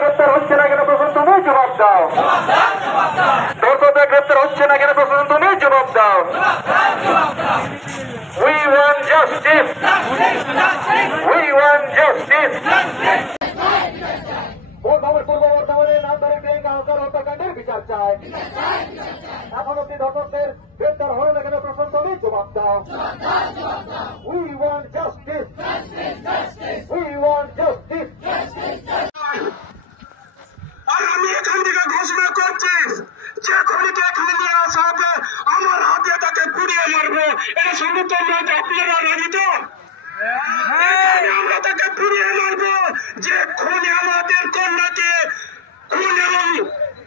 গ্রেপ্তার হচ্ছে না কেন প্রশ্ন তুমি জবাব দাও। দর্শকরা গ্রেপ্তার হচ্ছে না কেন প্রশ্ন তুমি জবাব দাও। We want justice. We want justice. পূর্ব বর্ধমানে নামধারী কাউকার হত্যাকাণ্ডের বিচার চায়। এখন অব্দি ধর্মদের গ্রেপ্তার হলো না কেন প্রশ্ন তুমি জবাব দাও। We want justice. We want justice. আর আমি এখান থেকে ঘোষণা করছি যে খনিকে এখানে নিয়ে আসা হবে আমার হাতে তাকে পুড়িয়ে মারবো। এটা সমর্থন নয় যে আপনারা রাজি তো? আমরা তাকে পুড়িয়ে মারবো যে খুনি আমাদের কন্যাকে খুন এবং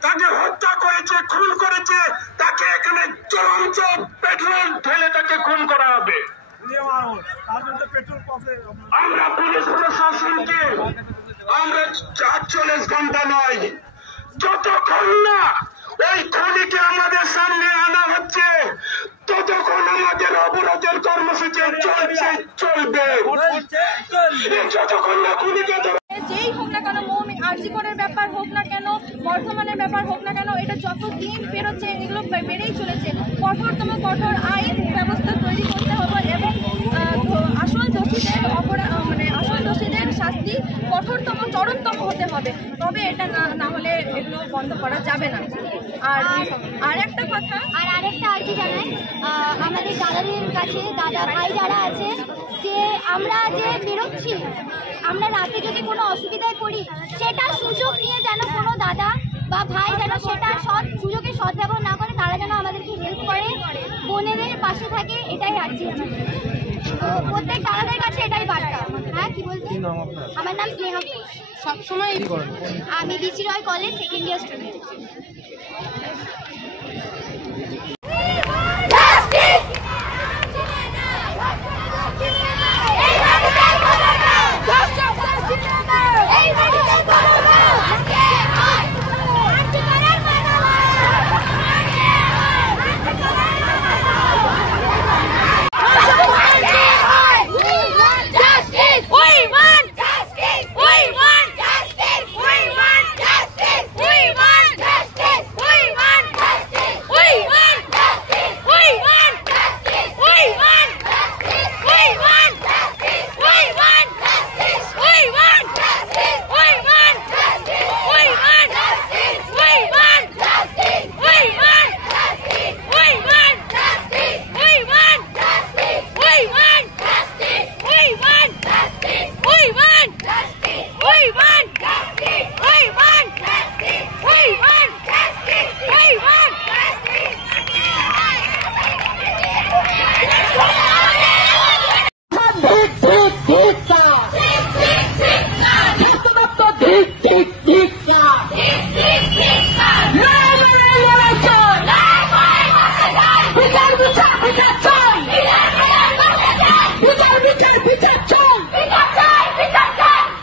তাকে হত্যা করেছে, খুন করেছে, তাকে এখানে চলন্ত পেট্রোল ঢেলে তাকে খুন করা হবে। আমরা পুলিশ প্রশাসনকে আমরা ৪৪ ঘন্টা নয়, যতক্ষণ না ওই খনিকে আমাদের সামনে আনা হচ্ছে ততক্ষণ আমাদের অবরোধের কর্মসূচি চলছে, চলবে। যতক্ষণ না খনিকে যেই হোক না কেন, আরজিকরের ব্যাপার হোক না কেন, বর্ধমানের ব্যাপার হোক না কেন, এটা যত দিন পেরোচ্ছে এগুলো বেড়েই চলেছে। কঠোরতম কঠোর আইন ব্যবস্থা তৈরি করতে হবে এবং আসল দোষীদের শাস্তি কঠোরতম চরমতম হতে হবে। তবে এটা না হলে এগুলো বন্ধ করা যাবে না। আর একটা কথা, আরেকটা আর্জি জানাই আমাদের দাদাদের কাছে, দাদা ভাই যারা আছে, যে আমরা যে বেরোচ্ছি, আমরা রাতে যদি কোনো অসুবিধায় পড়ি সেটা সুযোগ নিয়ে যেন কোনো দাদা বা ভাই যেন সেটা সুযোগের সদ্ব্যবহার না করে, তারা যেন আমাদেরকে হেল্প করে, বোনেদের পাশে থাকে, এটাই আর্জি। প্রত্যেক দাদাদের কাছে এটাই বার্তা। হ্যাঁ, কি বলছি? আমার নাম স্নেহা। সবসময় আমি BC Roy college second year student.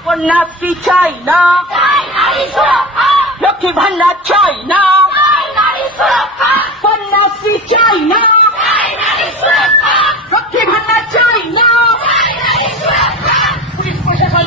Kanyashree চাই না, লক্ষ্মী ভান্ডার চাই না, কন্যাশ্রী চাই না, লক্ষ্মী ভান্ডার চাই না, পুলিশ প্রশাসন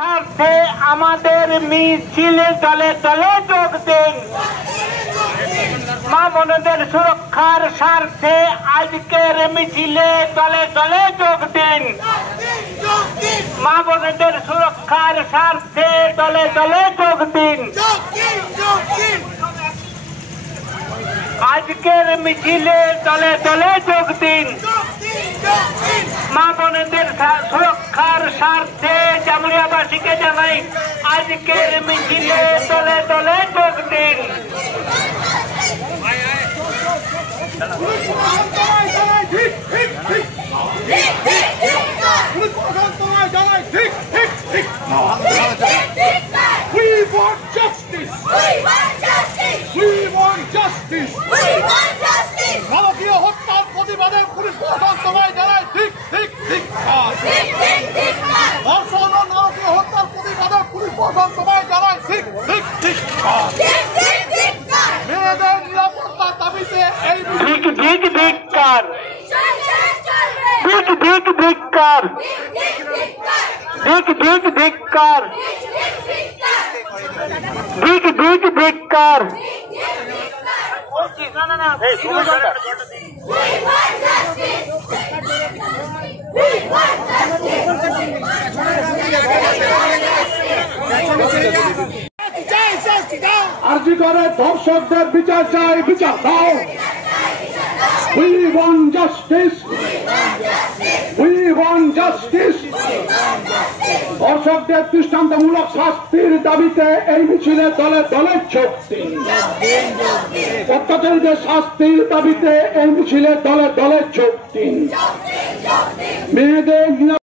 স্বার্থে আমাদের মিছিলে দলে দলে যোগ দিন। মা বোনদের সুরক্ষার স্বার্থে আজকের মিছিলে দলে দলে যোগ দিন। মা বোনদের সুরক্ষার স্বার্থে দলে দলে যোগ দিন। আজকের মিছিলে দলে দলে যোগ দিন। মা বোনদের সুরক্ষার স্বার্থে জামুরিয়াবাসীকে জানাই আজকের মিছিলে দলে দলে যোগ দিন। We want justice. We want justice. We want justice. We want justice. ভারতীয় হত্যার প্রতিবাদে পুলিশ প্রশাসন তোমায় জানায় ঠিক ঠিক ঠিক ঠিক ঠিক ঠিক ধর্ষণ ও নারকীয় হত্যার প্রতিবাদে পুলিশ প্রশাসন তোমায় জানায় ঠিক ঠিক ঠিক ঠিক ঠিক ঠিক মেয়েদের নিরাপত্তার দাবিতে এই ঠিক ঠিক ধিক্কার, ঠিক ঠিক ধিক্কার, ঠিক ঠিক ধিক্কার, ঠিক ঠিক ধিক্কার। আরজি করে ধর্ষকদের বিচার চাই, বিচার দাও। We want justice. We want justice. ধর্ষকদের দৃষ্টান্তমূলক শাস্তির দাবিতে এই মিছিলে দলে দলে যোগ দিন। অত্যাচারীদের শাস্তির দাবিতে এই মিছিলে দলে দলে যোগ দিন। মেয়েদের